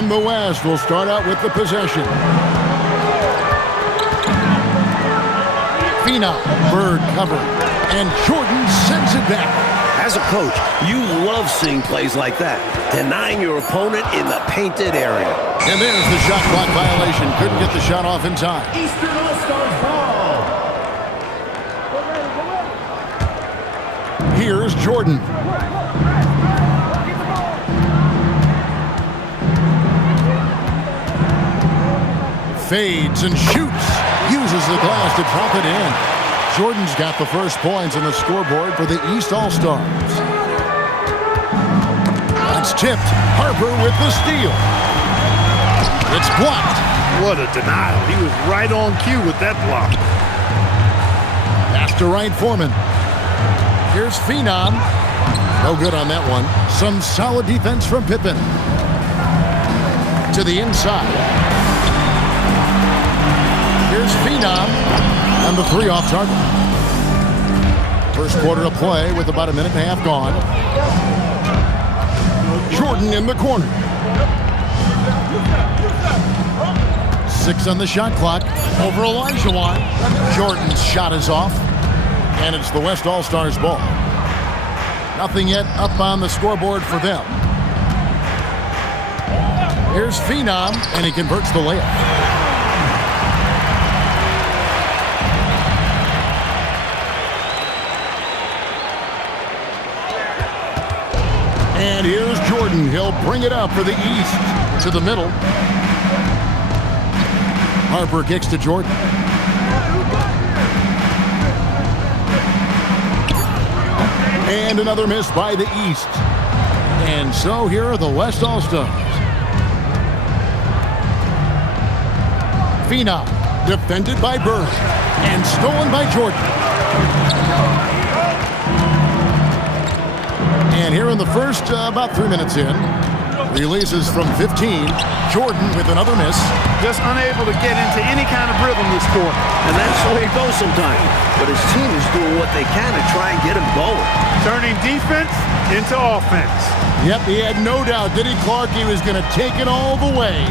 And the West will start out with the possession. Phenom, Bird cover, and Jordan sends it back. As a coach, you love seeing plays like that, denying your opponent in the painted area. And there's the shot clock violation. Couldn't get the shot off in time. Eastern All-Stars ball. Here's Jordan. Fades and shoots. Uses the glass to drop it in. Jordan's got the first points on the scoreboard for the East All-Stars. It's tipped. Harper with the steal. It's blocked. What a denial. He was right on cue with that block. Pass to Wright Foreman. Here's Phenom. No good on that one. Some solid defense from Pippen. To the inside. Here's Phenom. And the three off target. First quarter of play with about a minute and a half gone. Jordan in the corner. 6 on the shot clock. Over Olajuwon. Jordan's shot is off. And it's the West All-Stars ball. Nothing yet up on the scoreboard for them. Here's Phenom, and he converts the layup. And here's Jordan. He'll bring it up for the East. To the middle. Harper kicks to Jordan. And another miss by the East. And so here are the West All-Stars. Phenom, defended by Bird. And stolen by Jordan. And here in the first, about 3 minutes in, releases from 15. Jordan with another miss. Just unable to get into any kind of rhythm this quarter. And that's the way it goes sometimes. But his team is doing what they can to try and get him going. Turning defense into offense. Yep, he had no doubt, did he, Clark? He was going to take it all the way.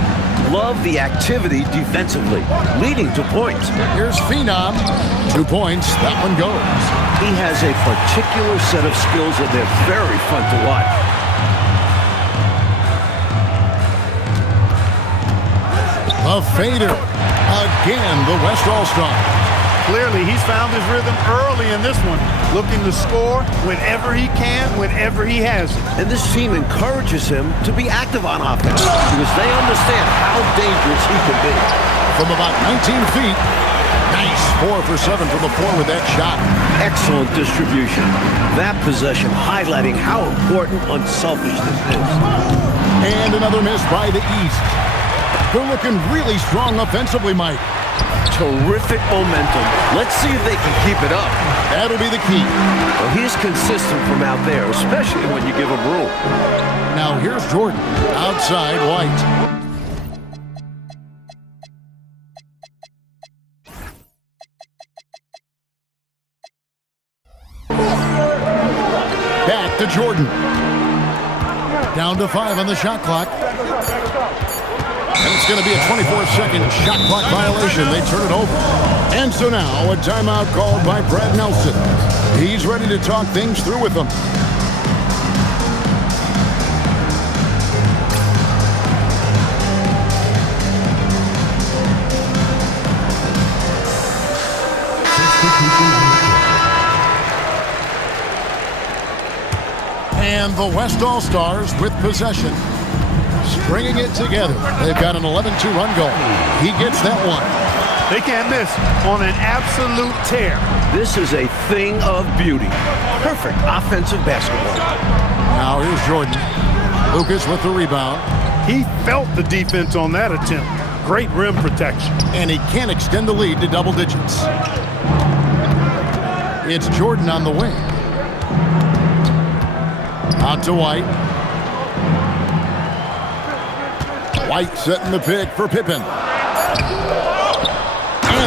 Love the activity defensively, leading to points. Here's Phenom. 2 points. That one goes. He has a particular set of skills and they're very fun to watch. A fader. Again, the West All-Stars. Clearly, he's found his rhythm early in this one, looking to score whenever he can, whenever he has it. And this team encourages him to be active on offense because they understand how dangerous he can be. From about 19 feet. Nice. 4 for 7 from the floor with that shot. Excellent distribution. That possession highlighting how important unselfishness is. And another miss by the East. They're looking really strong offensively, Mike. Terrific momentum. Let's see if they can keep it up. That'll be the key. Well, he's consistent from out there, especially when you give him room. Now here's Jordan. Outside White. Back to Jordan. Down to 5 on the shot clock. And it's going to be a 24-second shot clock violation. They turn it over. And so now a timeout called by Brad Nelson. He's ready to talk things through with them. And the West All-Stars with possession. Stringing it together. They've got an 11-2 run goal. He gets that one. They can't miss on an absolute tear. This is a thing of beauty. Perfect offensive basketball. Now here's Jordan. Lucas with the rebound. He felt the defense on that attempt. Great rim protection. And he can't extend the lead to double digits. It's Jordan on the wing. Out to White. White setting the pick for Pippen. And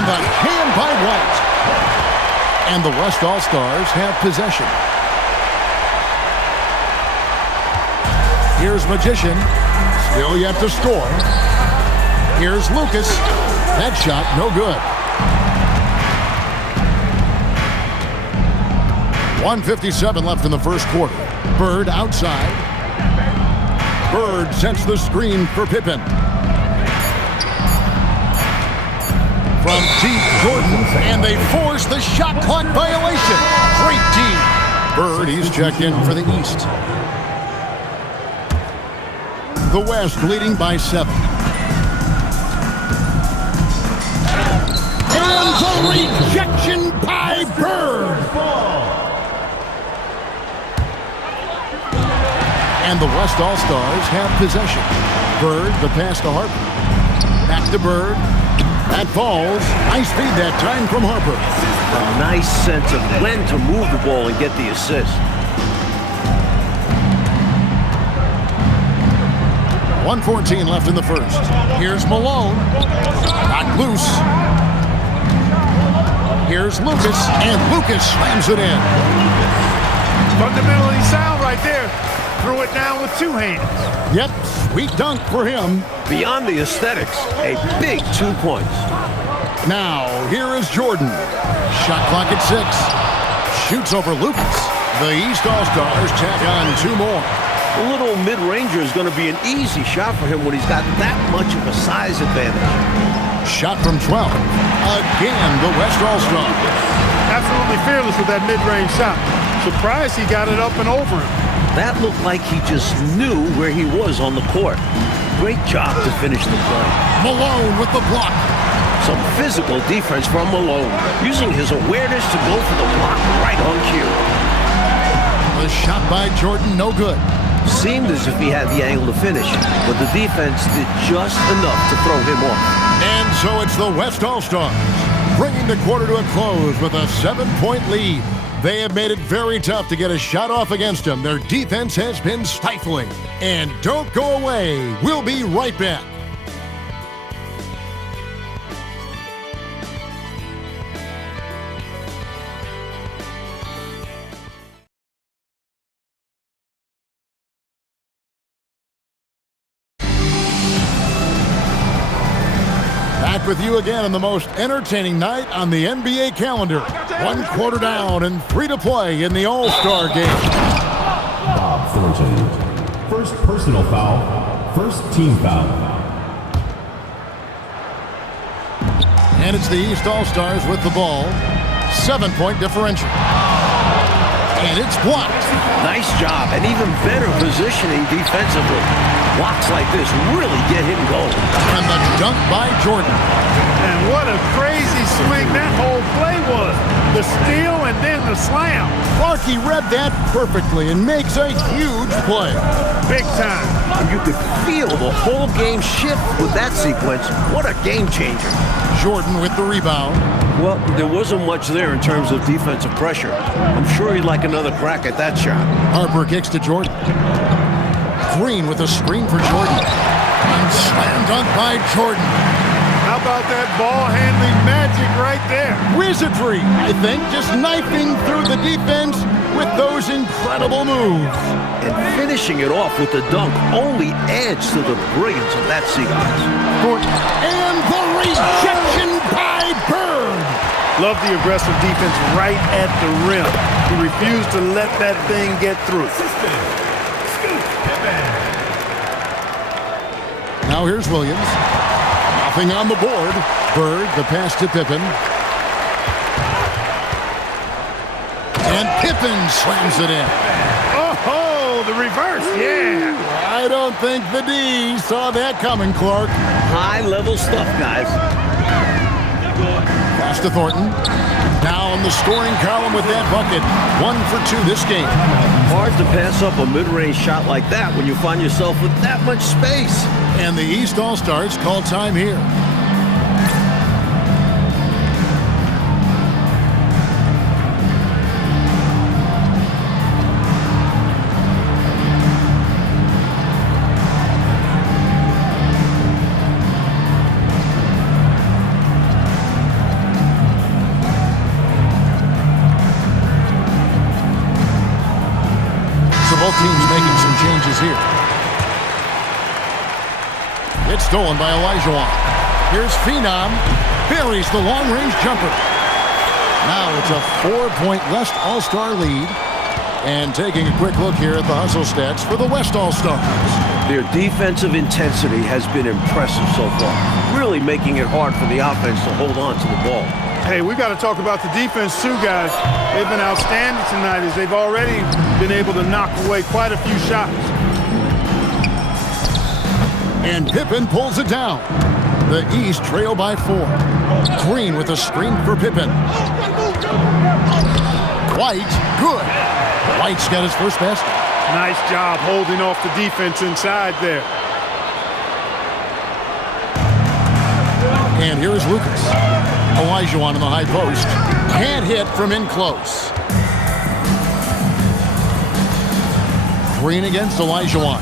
the hand by White. And the West All-Stars have possession. Here's Magician. Still yet to score. Here's Lucas. That shot, no good. 1:57 left in the first quarter. Bird outside. Bird sets the screen for Pippen. From deep, Jordan, and they force the shot clock violation. Great D. Bird, he's checked in for the East. The West leading by 7. And the rejection by Bird. And the West All-Stars have possession. Bird, the pass to Harper. Back to Bird. That falls. Nice feed that time from Harper. A nice sense of when to move the ball and get the assist. 1:14 left in the first. Here's Malone. Got loose. Here's Lucas, and Lucas slams it in. Fundamentally sound right there. Threw it down with 2 hands. Yep, sweet dunk for him. Beyond the aesthetics, a big 2 points. Now, here is Jordan. Shot clock at 6. Shoots over Lucas. The East All-Stars tack on 2 more. The little mid-ranger is going to be an easy shot for him when he's got that much of a size advantage. Shot from 12. Again, the West All-Stars. Absolutely fearless with that mid-range shot. Surprised he got it up and over him. That looked like he just knew where he was on the court. Great job to finish the play. Malone with the block. Some physical defense from Malone, using his awareness to go for the block right on cue. The shot by Jordan, no good. Seemed as if he had the angle to finish, but the defense did just enough to throw him off. And so it's the West All-Stars, bringing the quarter to a close with a 7-point lead. They have made it very tough to get a shot off against them. Their defense has been stifling. And don't go away. We'll be right back. Back with you again on the most entertaining night on the NBA calendar. 1 quarter down and 3 to play in the All-Star game. Bob Thornton. First personal foul. First team foul. And it's the East All-Stars with the ball. 7-point differential. And it's blocked. Nice job, and even better positioning defensively. Blocks like this really get him going. And the dunk by Jordan. And what a crazy swing that whole play was. The steal and then the slam. Clarkie read that perfectly and makes a huge play. Big time. You could feel the whole game shift with that sequence. What a game changer. Jordan with the rebound. Well, there wasn't much there in terms of defensive pressure. I'm sure he'd like another crack at that shot. Harper kicks to Jordan. Green with a screen for Jordan. And slam dunk by Jordan. How about that ball handling magic right there? Wizardry, I think, just knifing through the defense with those incredible moves. And finishing it off with the dunk only adds to the brilliance of that sequence. And the rejection by Bird. Love the aggressive defense right at the rim. He refused to let that thing get through. Now here's Williams. Nothing on the board. Bird, the pass to Pippen. And Pippen slams it in. Oh, the reverse, yeah. I don't think the D saw that coming, Clark. High-level stuff, guys. Pass to Thornton. Now in the scoring column with that bucket. 1 for 2 this game. Hard to pass up a mid-range shot like that when you find yourself with that much space. And the East All-Stars call time here. So both teams making some changes here. It's stolen by Olajuwon. Here's Phenom. Buries the long-range jumper. Now it's a 4-point West All-Star lead. And taking a quick look here at the hustle stats for the West All-Stars. Their defensive intensity has been impressive so far, really making it hard for the offense to hold on to the ball. Hey, we got to talk about the defense too, guys. They've been outstanding tonight as they've already been able to knock away quite a few shots. And Pippen pulls it down. The East trail by 4. Green with a screen for Pippen. White, good. White's got his first basket. Nice job holding off the defense inside there. And here is Lucas. Olajuwon in the high post. Can't hit from in close. Green against Olajuwon.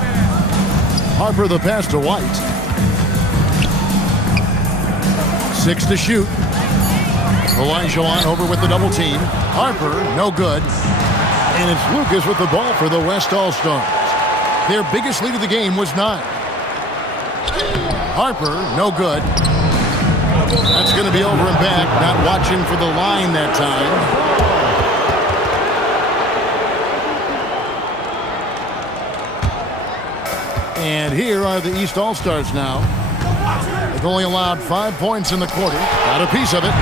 Harper the pass to White. 6 to shoot. Olajuwon over with the double team. Harper, no good. And it's Lucas with the ball for the West All-Stars. Their biggest lead of the game was 9. Harper, no good. That's going to be over and back. Not watching for the line that time. And here are the East All-Stars now. They've only allowed 5 points in the quarter. Got a piece of it.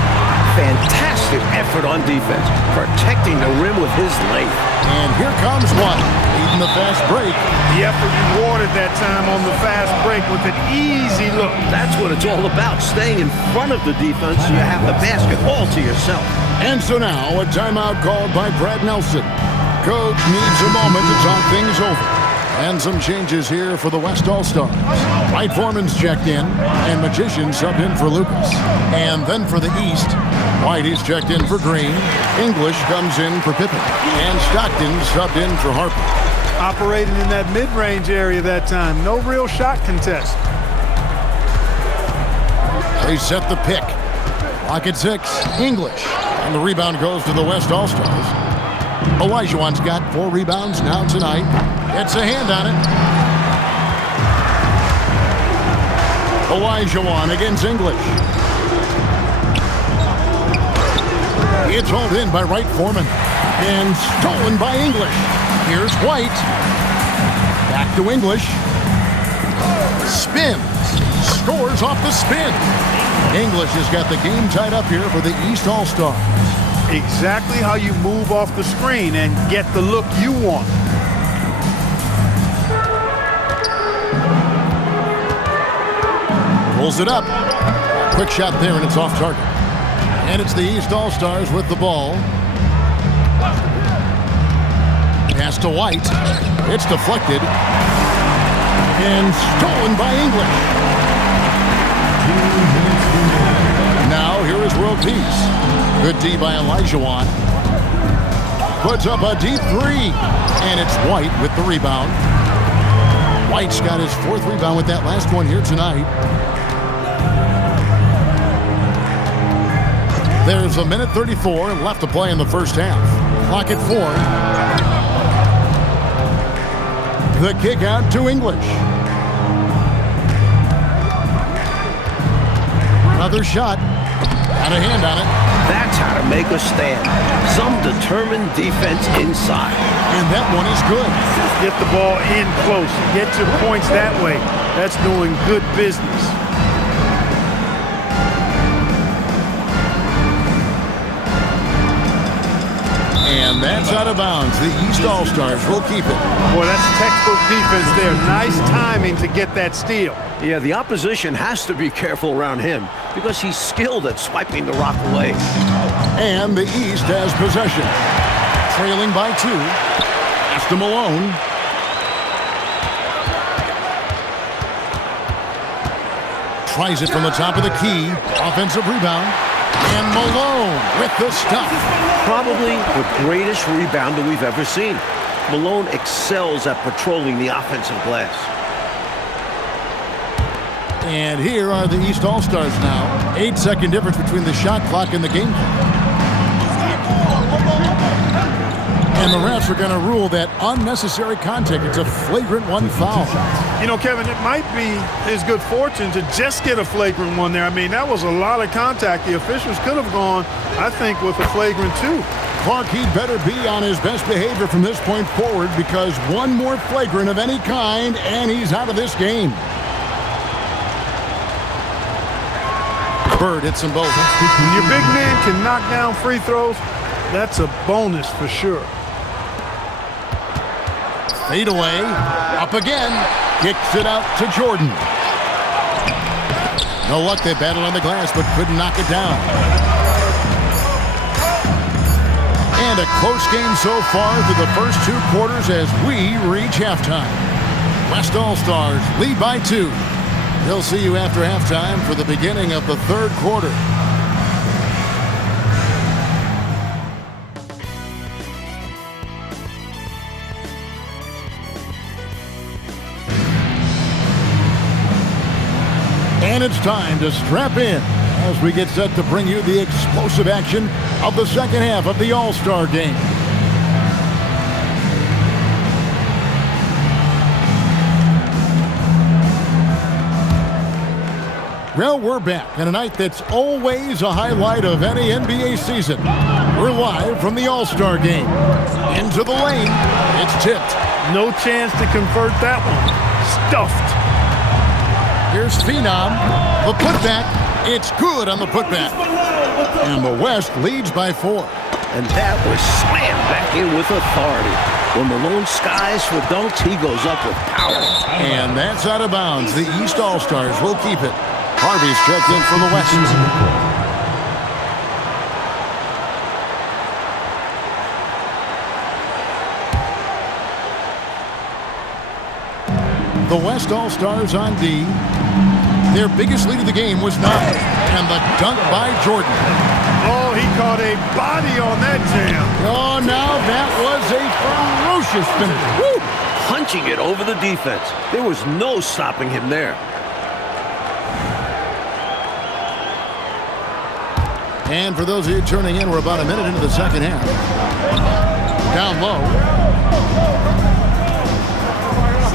Fantastic effort on defense, protecting the rim with his length. And here comes White, leading the fast break. The effort rewarded that time on the fast break with an easy look. That's what it's all about, staying in front of the defense so you have the basket all to yourself. And so now, a timeout called by Brad Nelson. Coach needs a moment to talk things over. And some changes here for the West All-Stars. Wright Foreman's checked in, and Magician subbed in for Lucas. And then for the East, White is checked in for Green. English comes in for Pippen. And Stockton subbed in for Harper. Operating in that mid-range area that time. No real shot contest. They set the pick. Clock at 6. English. And the rebound goes to the West All-Stars. Olajuwon's got 4 rebounds now tonight. Gets a hand on it. Olajuwon against English. It's hauled in by Wright Foreman. And stolen by English. Here's White. Back to English. Spins. Scores off the spin. English has got the game tied up here for the East All-Stars. Exactly how you move off the screen and get the look you want. Pulls it up. Quick shot there, and it's off target. And it's the East All-Stars with the ball. Pass to White. It's deflected. And stolen by English. Now here is World Peace. Good D by Olajuwon. Puts up a deep 3. And it's White with the rebound. White's got his 4th rebound with that last one here tonight. There's a minute 34 left to play in the first half. Clock at 4. The kick out to English. Another shot. Got a hand on it. That's how to make a stand. Some determined defense inside. And that one is good. Get the ball in close. Get your points that way. That's doing good business. And that's out of bounds. The East All-Stars will keep it. Boy, that's textbook defense there. Nice timing to get that steal. Yeah, the opposition has to be careful around him because he's skilled at swiping the rock away. And the East has possession. Trailing by 2. Pass to Malone. Tries it from the top of the key. Offensive rebound. And Malone with the stuff. Probably the greatest rebounder we've ever seen. Malone excels at patrolling the offensive glass. And here are the East All-Stars now. 8-second difference between the shot clock and the game clock. And And the refs are going to rule that unnecessary contact. It's a flagrant one foul. You know, Kevin, it might be his good fortune to just get a flagrant one there. I mean, that was a lot of contact. The officials could have gone, I think, with a flagrant two. Clark, he'd better be on his best behavior from this point forward, because one more flagrant of any kind and he's out of this game. Bird hits them both. When your big man can knock down free throws, that's a bonus for sure. Fade away, up again, kicks it out to Jordan. No luck, they battled on the glass but couldn't knock it down. And a close game so far through the first 2 quarters as we reach halftime. West All-Stars lead by 2. They'll see you after halftime for the beginning of the 3rd quarter. And it's time to strap in as we get set to bring you the explosive action of the second half of the All-Star game. Well, we're back on a night that's always a highlight of any NBA season. We're live from the All-Star game. Into the lane, it's tipped. No chance to convert that one. Stuffed. Here's Phenom, the putback. It's good on the putback. And the West leads by 4. And that was slammed back in with authority. When Malone skies for dunks, he goes up with power. And that's out of bounds. The East All-Stars will keep it. Harvey's checked in for the West. The West All-Stars on D. Their biggest lead of the game was 9. And the dunk by Jordan. Oh, he caught a body on that jam. Oh, now that was a ferocious finish. Woo! Punching it over the defense. There was no stopping him there. And for those of you turning in, we're about a minute into the second half. Down low.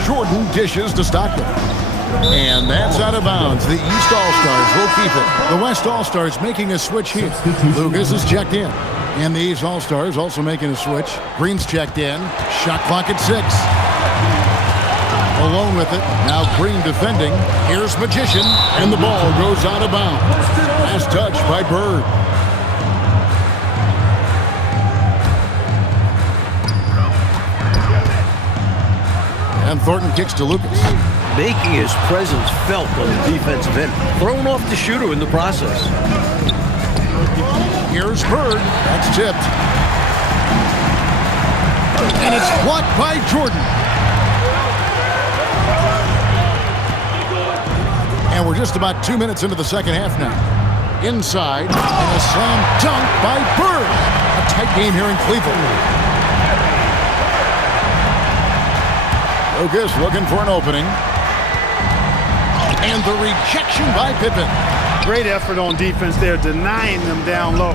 Jordan dishes to Stockton. And that's out of bounds. The East All-Stars will keep it. The West All-Stars making a switch here. Lucas is checked in. And the East All-Stars also making a switch. Green's checked in. Shot clock at 6. Alone with it. Now Green defending. Here's Magician. And the ball goes out of bounds. Last touch by Bird. And Thornton kicks to Lucas. Making his presence felt on the defensive end. Thrown off the shooter in the process. Here's Bird. That's tipped. And it's blocked by Jordan. And we're just about 2 minutes into the second half now. Inside, and a slam dunk by Bird. A tight game here in Cleveland. Lucas looking for an opening. And the rejection by Pippen. Great effort on defense there, denying them down low.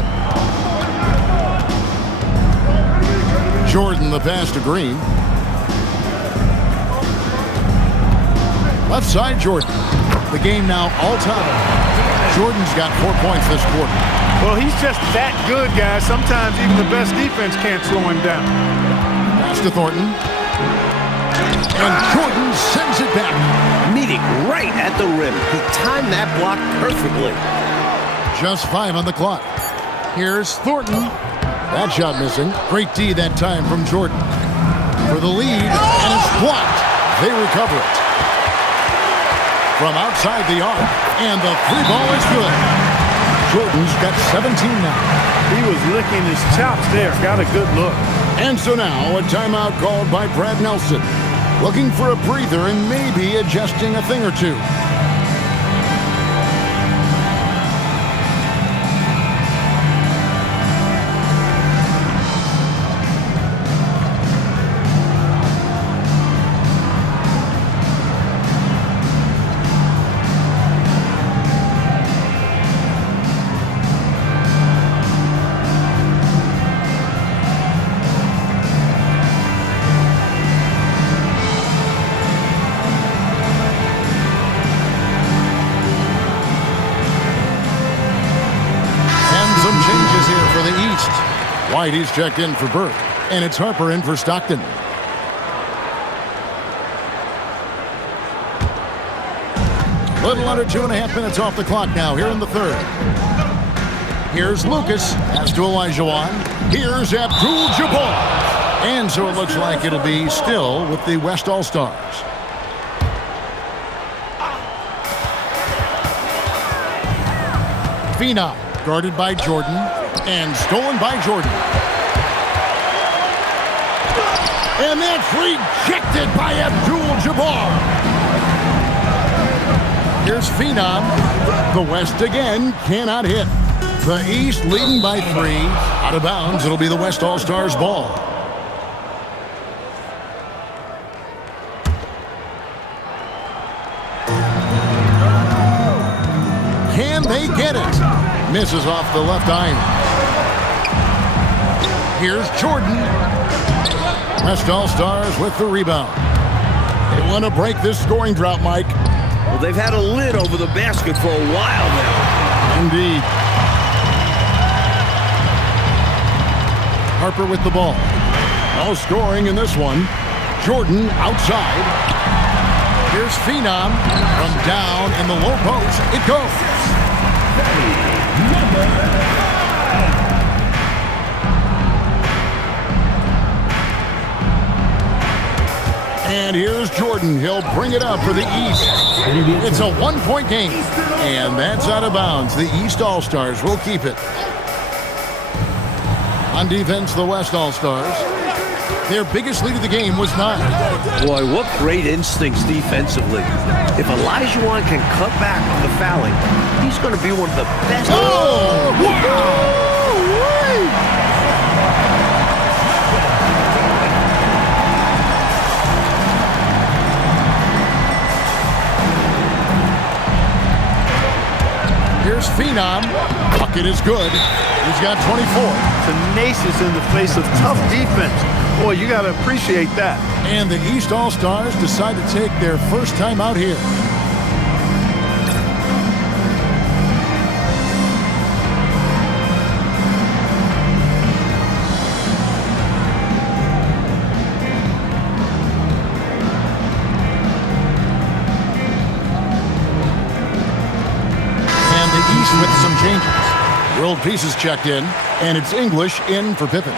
Jordan the pass to Green. Left side Jordan. The game now all tied. Jordan's got 4 points this quarter. Well, he's just that good, guys. Sometimes even the best defense can't slow him down. Pass to Thornton. And Jordan sends it back. Meeting right at the rim. He timed that block perfectly. Just 5 on the clock. Here's Thornton. That shot missing. Great D that time from Jordan. For the lead, and it's blocked. They recover it. From outside the arc, and the 3 ball is good. Jordan's got 17 now. He was licking his chops there. Got a good look. And so now a timeout called by Brad Nelson. Looking for a breather and maybe adjusting a thing or two. White, he's checked in for Burke. And it's Harper in for Stockton. Little under 2.5 minutes off the clock now here in the third. Here's Lucas. Pass to Olajuwon. Here's Abdul-Jabbar. And so it looks like it'll be still with the West All-Stars. Phenom guarded by Jordan and stolen by Jordan. And that's rejected by Abdul-Jabbar. Here's Phenom. The West again cannot hit. The East leading by 3. Out of bounds, it'll be the West All-Stars ball. Can they get it? Misses off the left iron. Here's Jordan. West All-Stars with the rebound. They want to break this scoring drought, Mike. Well, they've had a lid over the basket for a while now. Indeed. Harper with the ball. No scoring in this one. Jordan outside. Here's Phenom from down in the low post. It goes. And here's Jordan. He'll bring it up for the East. It's a 1-point game. And that's out of bounds. The East All-Stars will keep it. On defense, the West All-Stars. Their biggest lead of the game was 9. Boy, what great instincts defensively. If Olajuwon can cut back on the fouling, he's going to be one of the best. Oh! Wow! Here's Phenom. Bucket is good. He's got 24. Tenacious in the face of tough defense. Boy, you got to appreciate that. And the East All-Stars decide to take their first time out here. And the East with some changes. World Peace is checked in, and it's English in for Pippen.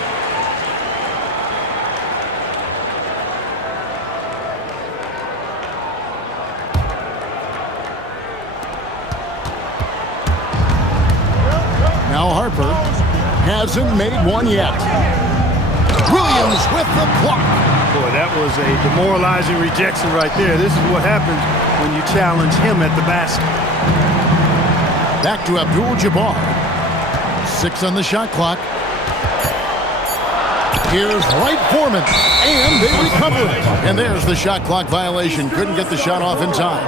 Now Harper hasn't made one yet. Williams with the block. Boy, that was a demoralizing rejection right there. This is what happens when you challenge him at the basket. Back to Abdul-Jabbar. 6 on the shot clock. Here's Wright Foreman, and they recover it. And there's the shot clock violation. Couldn't get the shot off in time.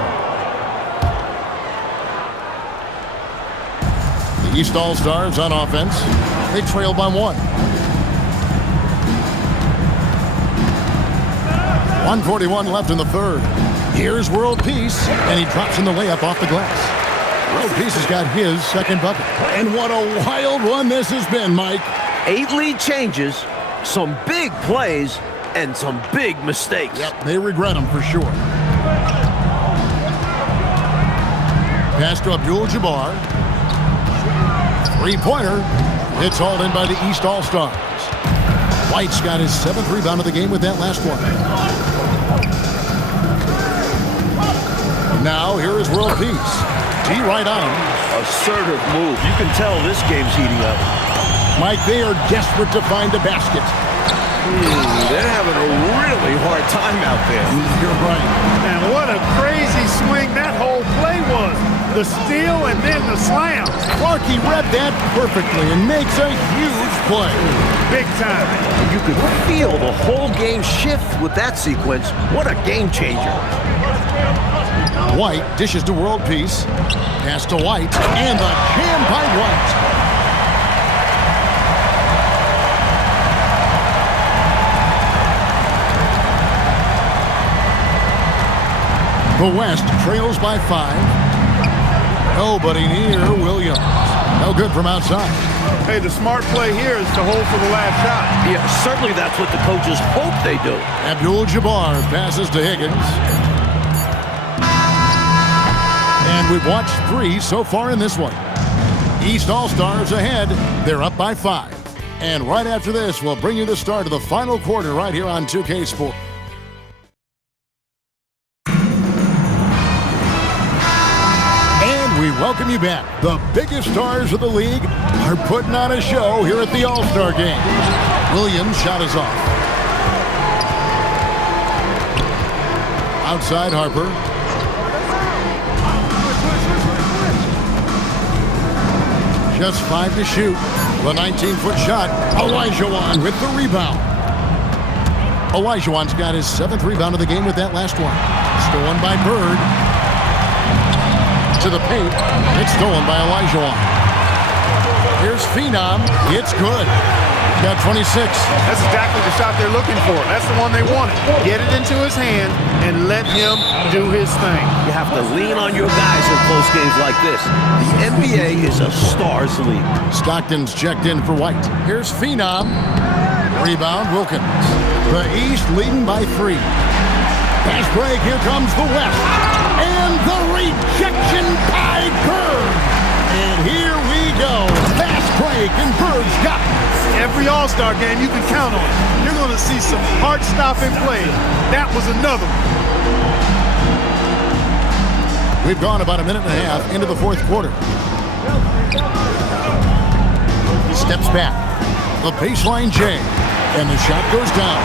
The East All-Stars on offense. They trail by 1. 1:41 left in the third. Here's World Peace, and he drops in the layup off the glass. World Peace has got his second bucket. And what a wild one this has been, Mike. 8 lead changes, some big plays, and some big mistakes. Yep, they regret them for sure. Pass to Abdul-Jabbar. Three-pointer. It's hauled in by the East All-Stars. White's got his 7th rebound of the game with that last one. Now, here is World Peace. D right on him. Assertive move. You can tell this game's heating up. Mike, they are desperate to find a basket. They're having a really hard time out there. You're right. And what a crazy swing that whole play was. The steal and then the slam. Clarkie read that perfectly and makes a huge play. Big time. You could feel the whole game shift with that sequence. What a game changer. White dishes to World Peace. Pass to White. And the jam by White. The West trails by 5. Nobody near Williams. No good from outside. Hey, the smart play here is to hold for the last shot. Yeah, certainly that's what the coaches hope they do. Abdul-Jabbar passes to Higgins. And we've watched 3 so far in this one. East All-Stars ahead. They're up by 5. And right after this, we'll bring you the start of the final quarter right here on 2K Sports. And we welcome you back. The biggest stars of the league are putting on a show here at the All-Star Game. Williams' shot is off. Outside Harper. Just 5 to shoot. The 19-foot shot. Olajuwon with the rebound. Olajuwon's got his 7th rebound of the game with that last one. Stolen by Bird. To the paint. It's stolen by Olajuwon. Here's Phenom. It's good. Got 26. That's exactly the shot they're looking for. That's the one they wanted. Get it into his hand and let him do his thing. You have to lean on your guys in close games like this. The NBA is a stars league. Stockton's checked in for White. Here's Phenom. Rebound, Wilkins. The East leading by 3. Fast break, here comes the West. And the rejection by Bird. And here we go. Fast break, and Bird's got it. Every All-Star game you can count on. You're going to see some heart-stopping plays. That was another one. We've gone about a minute and a half into the 4th quarter. Steps back. The baseline J. And the shot goes down.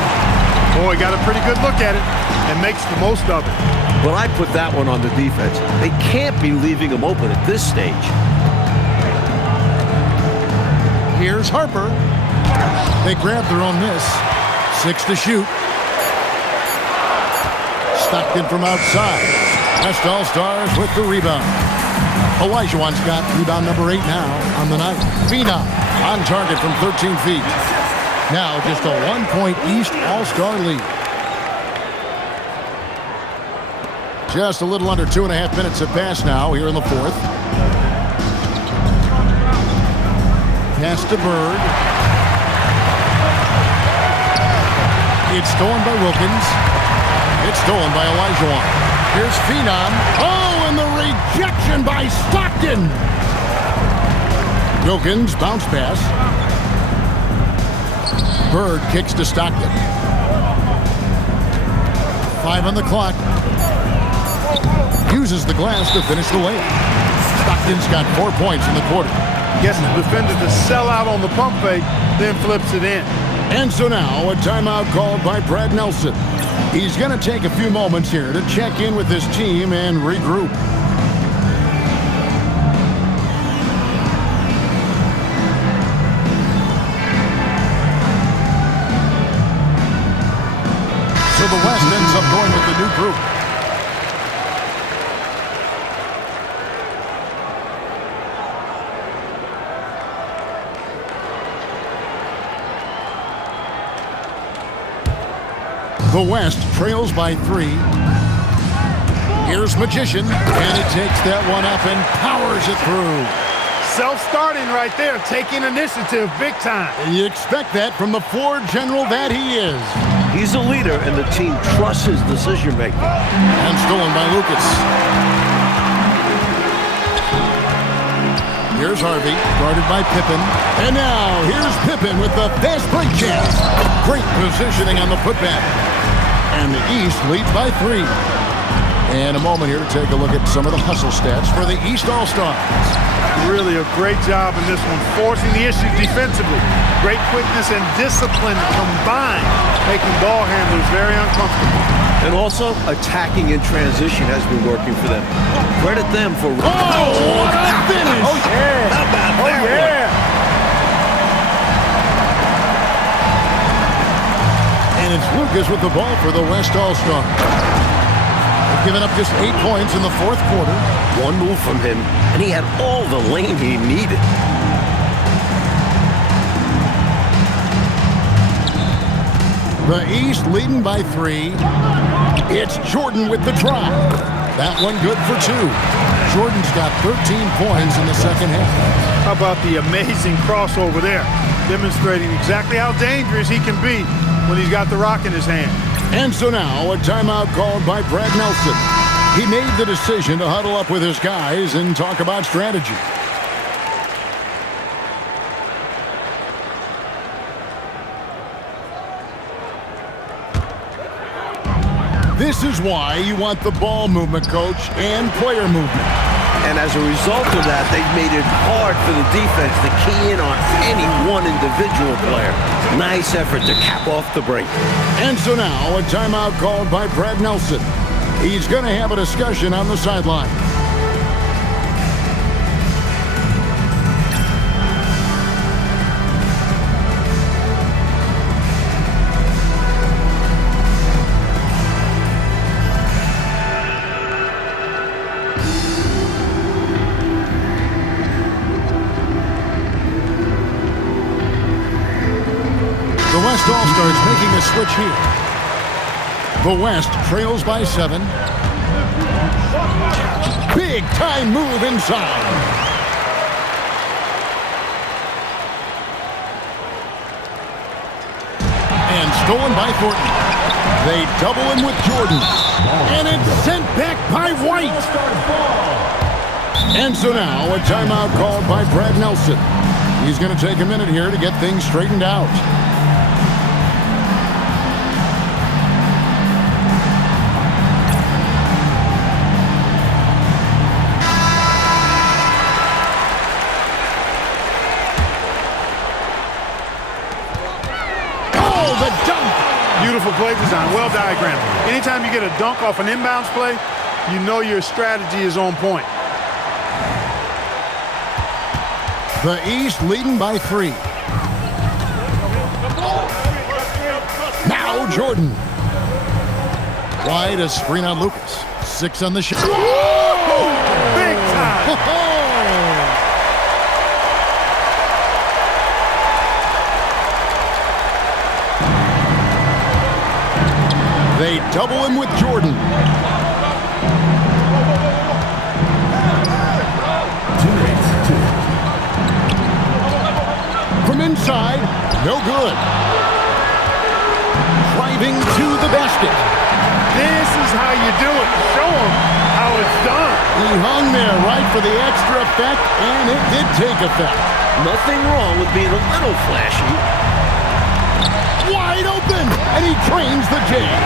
Boy, got a pretty good look at it and makes the most of it. But I put that one on the defense. They can't be leaving him open at this stage. Here's Harper. They grab their own miss. 6 to shoot. Stockton from outside. West All-Stars with the rebound. Olajuwon's got rebound number 8 now on the night. Phenom on target from 13 feet. Now just a 1-point East All-Star lead. Just a little under 2.5 minutes have passed now here in the 4th. Pass to Bird. It's stolen by Wilkins. It's stolen by Olajuwon. Here's Phenom. Oh, and the rejection by Stockton. Wilkins bounce pass. Bird kicks to Stockton. 5 on the clock. Uses the glass to finish the layup. Stockton's got 4 points in the quarter. Gets the defender to sell out on the pump fake, then flips it in. And so now a timeout called by Brad Nelson. He's going to take a few moments here to check in with his team and regroup. So the West ends up going with the new group. The West trails by 3. Here's Magician, and he takes that one up and powers it through. Self-starting right there, taking initiative big time. You expect that from the floor general that he is. He's a leader, and the team trusts his decision-making. And stolen by Lucas. Here's Harvey, guarded by Pippen. And now, here's Pippen with the fast break chance. Great positioning on the putback. And the East leads by 3. And a moment here to take a look at some of the hustle stats for the East All-Stars. Really a great job in this one, forcing the issue defensively. Great quickness and discipline combined, making ball handlers very uncomfortable. And also, attacking in transition has been working for them. Credit them for... Oh, what a finish! Oh, yeah! How about that one? And it's Lucas with the ball for the West All-Star. They've given up just 8 points in the 4th quarter. One move from him, and he had all the lane he needed. The East leading by 3. It's Jordan with the try. That one good for 2. Jordan's got 13 points in the second half. How about the amazing crossover there, demonstrating exactly how dangerous he can be when he's got the rock in his hand. And so now a timeout called by Brad Nelson. He made the decision to huddle up with his guys and talk about strategy. This is why you want the ball movement, coach, and player movement. And as a result of that, they've made it hard for the defense to key in on any one individual player. Nice effort to cap off the break. And so now a timeout called by Brad Nelson. He's going to have a discussion on the sideline. The West All-Stars making a switch here. The West trails by 7. Big time move inside. And stolen by Thornton. They double him with Jordan. And it's sent back by White. And so now a timeout called by Brad Nelson. He's going to take a minute here to get things straightened out. Beautiful play design, well diagrammed. Anytime you get a dunk off an inbounds play, you know your strategy is on point. The East leading by 3. Now Jordan. Wide, a screen on Lucas. 6 on the shot. Big time. They double him with Jordan. 2 minutes, 2. From inside, no good. Driving to the basket. This is how you do it. Show them how it's done. He hung there right for the extra effect, and it did take effect. Nothing wrong with being a little flashy. Wide open, and he trains the jam.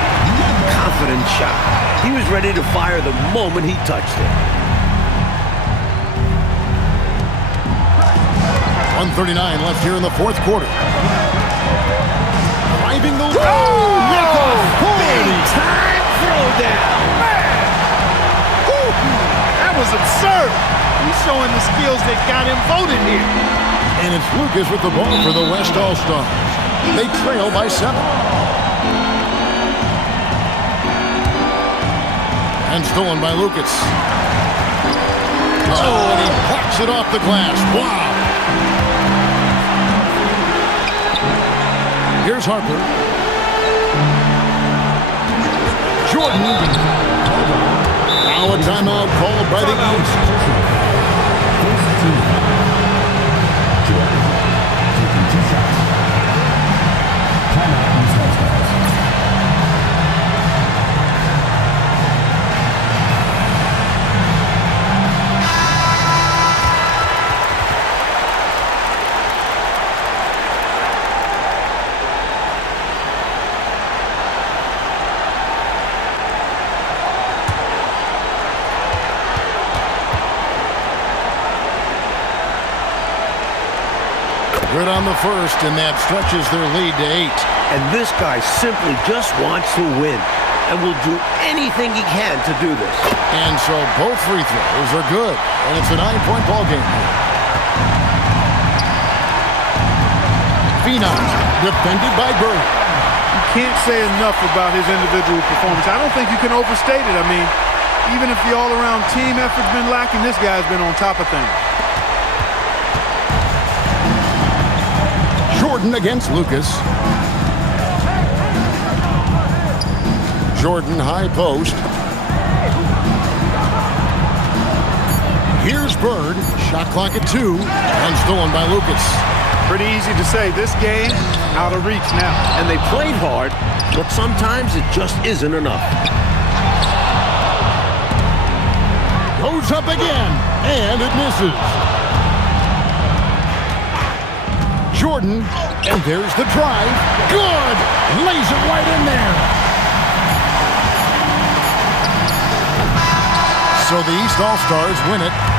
Confident shot. He was ready to fire the moment he touched it. 1:39 left here in the fourth quarter. Driving the... Big time throwdown. That was absurd. He's showing the skills that got him voted here. And it's Lucas with the ball for the West All-Stars. They trail by 7. And stolen by Lucas. Oh, and he plucks it off the glass. Wow. Here's Harper. Jordan. Now a timeout called by the East. Jordan taking 2 shots. Timeout East All-Stars. Good on the first, and that stretches their lead to 8. And this guy simply just wants to win and will do anything he can to do this. And so both free throws are good, and it's a 9-point ball game. Phenom, defended by Bird. You can't say enough about his individual performance. I don't think you can overstate it. I mean, even if the all-around team effort's been lacking, this guy's been on top of things. Jordan against Lucas. Jordan high post. Here's Bird. Shot clock at 2. And stolen by Lucas. Pretty easy to say. This game, out of reach now. And they played hard, but sometimes it just isn't enough. Goes up again, and it misses. Jordan, and there's the drive. Good! Lays it right in there. So the East All-Stars win it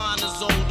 on the zone.